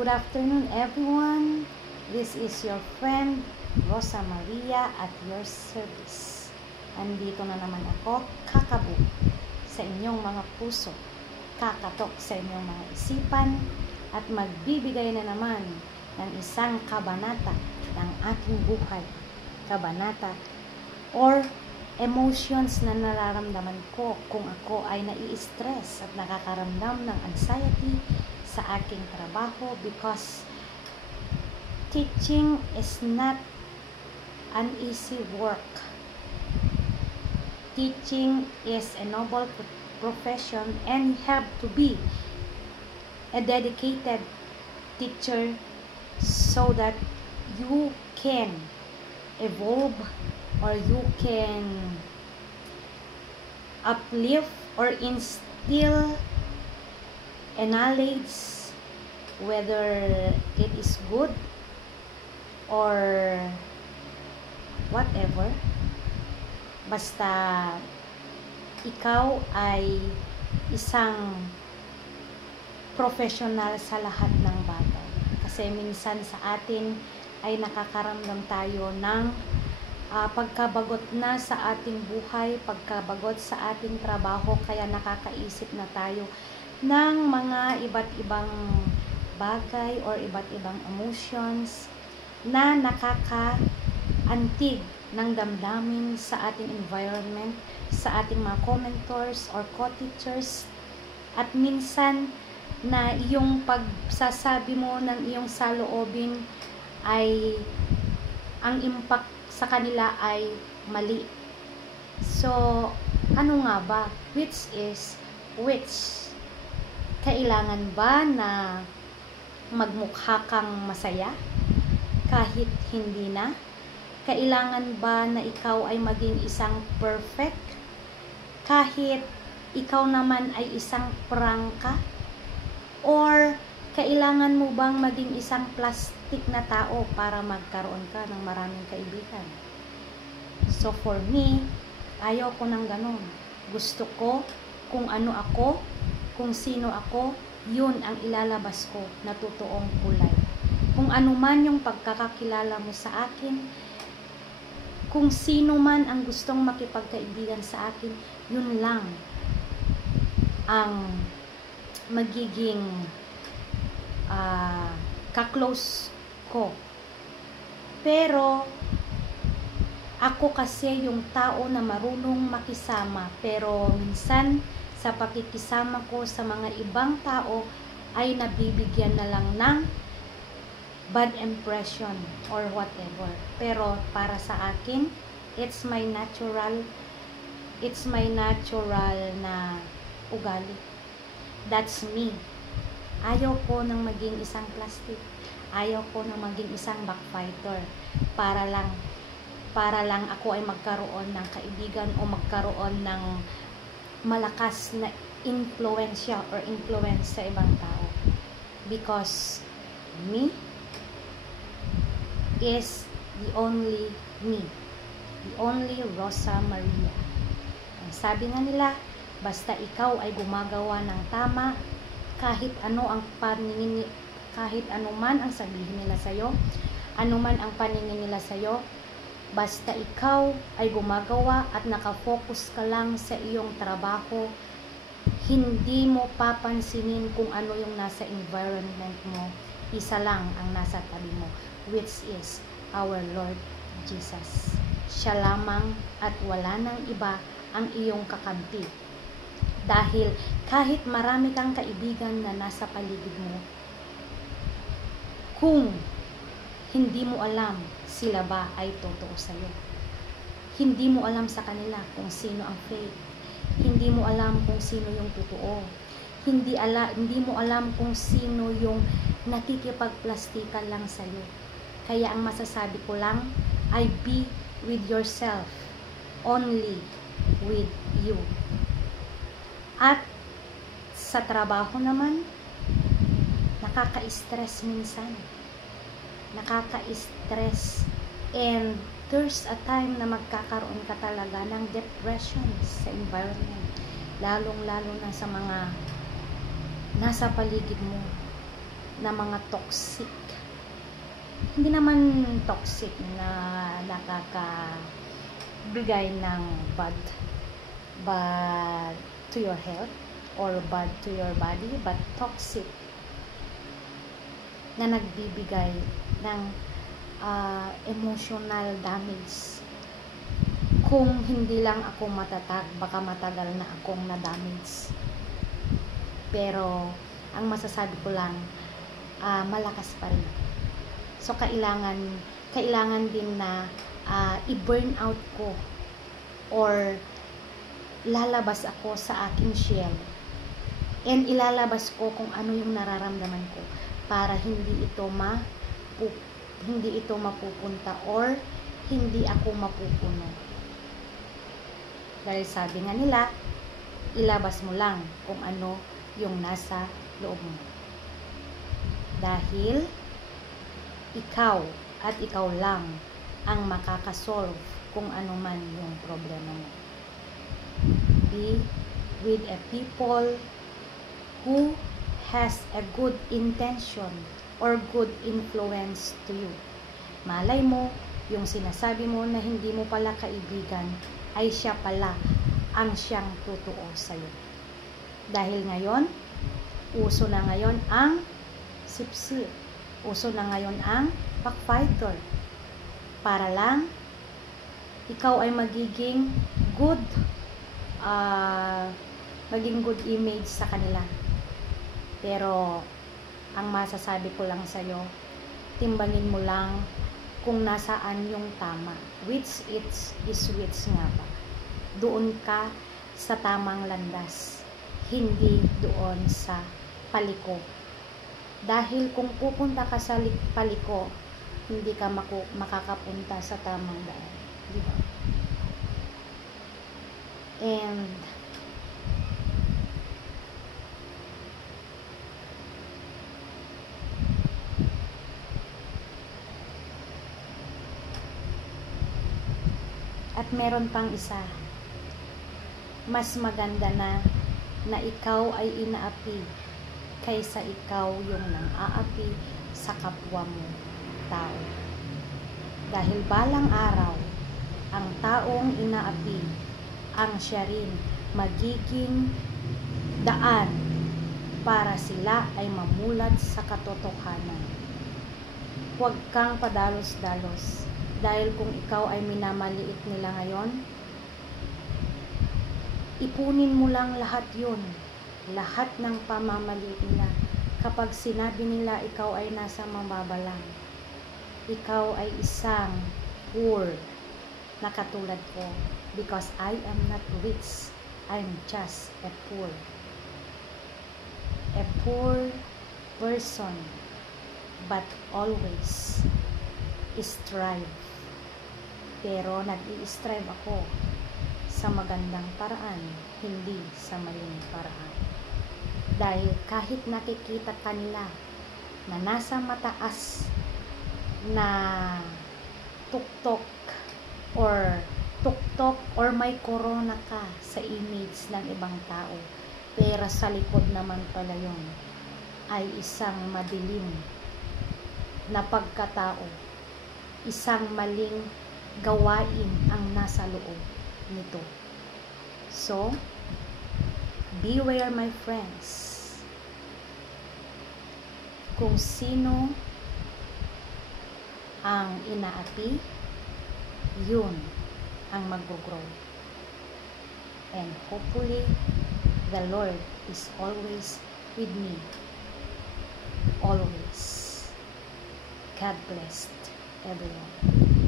Good afternoon, everyone. This is your friend, Rosa Maria, at your service. Andito na naman ako, kakabog sa inyong mga puso, kakatok sa inyong mga isipan, at magbibigay na naman ng isang kabanata ng ating buhay. Kabanata or emotions na nararamdaman ko kung ako ay nai-stress at nakakaramdam ng anxiety sa aking trabaho, because teaching is not an easy work. Teaching is a noble profession, and you have to be a dedicated teacher so that you can evolve, or you can uplift or instill a knowledge, whether it is good or whatever. Basta ikaw ay isang professional sa lahat ng bagay. Kasi minsan sa atin ay nakakaramdam tayo ng pagkabagot na sa ating buhay, pagkabagot sa ating trabaho, kaya nakakaisip na tayo ng mga iba't ibang bagay or iba't ibang emotions na nakakaantig ng damdamin sa ating environment, sa ating mga commentors or co-teachers. At minsan na iyong pagsasabi mo ng iyong saloobin ay ang impact sa kanila ay mali. So, ano nga ba? Which? Kailangan ba na magmukha kang masaya kahit hindi na? Kailangan ba na ikaw ay maging isang perfect kahit ikaw naman ay isang prangka? Or kailangan mo bang maging isang plastic na tao para magkaroon ka ng maraming kaibigan? So for me, ayaw ko ng ganun. Gusto ko kung ano ako, kung sino ako, yun ang ilalabas ko na totoong kulay. Kung ano man yung pagkakakilala mo sa akin, kung sino man ang gustong makipagkaibigan sa akin, yun lang ang magiging ka-close ko. Pero ako kasi yung tao na marunong makisama, pero minsan sa pakikisama ko sa mga ibang tao ay nabibigyan na lang ng bad impression or whatever. Pero para sa akin, it's my natural na ugali. That's me. Ayaw ko nang maging isang plastic. Ayaw ko nang maging isang backfighter para lang ako ay magkaroon ng kaibigan o magkaroon ng malakas na influensya or influence sa ibang tao. Because me is the only me. The only Rosa Maria. Ang sabi nga nila, basta ikaw ay gumagawa ng tama, kahit ano man ang sabihin nila sa'yo, ano man ang paningin nila sa'yo, basta ikaw ay gumagawa at nakafocus ka lang sa iyong trabaho, hindi mo papansinin kung ano yung nasa environment mo. Isa lang ang nasa tabi mo, which is our Lord Jesus. Siya lamang at wala nang iba ang iyong kakampi. Dahil kahit marami kang kaibigan na nasa paligid mo, kung hindi mo alam sila ba ay totoo sa'yo, hindi mo alam sa kanila kung sino ang fake, hindi mo alam kung sino yung totoo, hindi mo alam kung sino yung nakikipagplastikan lang sa'yo. Kaya ang masasabi ko lang ay be with yourself, only with you. At sa trabaho naman, nakaka-stress minsan. Nakaka-stress, and there's a time na magkakaroon ka talaga ng depression sa environment, lalong-lalo na sa mga nasa paligid mo. na mga toxic. Hindi naman toxic na nakakabigay ng bad to your health or bad to your body, but toxic na nagbibigay ng emotional damage. Kung hindi lang ako matatag, baka matagal na akong na-damage. Pero ang masasabi ko lang, malakas pa rin. So kailangan din na i-burn out ko or lalabas ako sa aking shell and ilalabas ko kung ano yung nararamdaman ko para hindi ito mapupunta or hindi ako mapupuno. Dahil sabi nga nila, ilabas mo lang kung ano yung nasa loob mo. Dahil ikaw at ikaw lang ang makakasolve kung ano man yung problema mo. Be with a people who has a good intention or good influence to you. Malay mo, yung sinasabi mo na hindi mo pala kaibigan ay siya pala ang siyang totoo sa'yo. Dahil ngayon, uso na ngayon ang sipsip. Uso na ngayon ang backfighter. Para lang ikaw ay magiging good image sa kanila. Pero ang masasabi ko lang sa'yo, timbangin mo lang kung nasaan yung tama. Which is which nga ba? Doon ka sa tamang landas, hindi doon sa paliko. Dahil kung pupunta ka sa paliko, hindi ka makakapunta sa tamang daan. Di ba? And meron pang isa, mas maganda na ikaw ay inaapi kaysa ikaw yung nang-aapi sa kapwa mo tao. Dahil balang araw, ang taong inaapi ang siya rin magiging daan para sila ay mamulat sa katotohanan. Huwag kang padalos-dalos. Dahil kung ikaw ay minamaliit nila ngayon, ipunin mo lang lahat yun. Lahat ng pamamaliit nila. Kapag sinabi nila ikaw ay nasa mababa lang, ikaw ay isang poor na katulad ko. Because I am not rich. I'm just a poor. A poor person. But always strive. Pero nag-i-strive ako sa magandang paraan, hindi sa maling paraan. Dahil kahit nakikita kanila na nasa mataas na tuktok or may corona ka sa image ng ibang tao, pero sa likod naman pala yun ay isang madilim na pagkatao, isang maling gawain ang nasa loob nito. So, beware my friends. Kung sino ang inaapi, yun ang mag-grow. And hopefully, the Lord is always with me. Always. God bless everyone.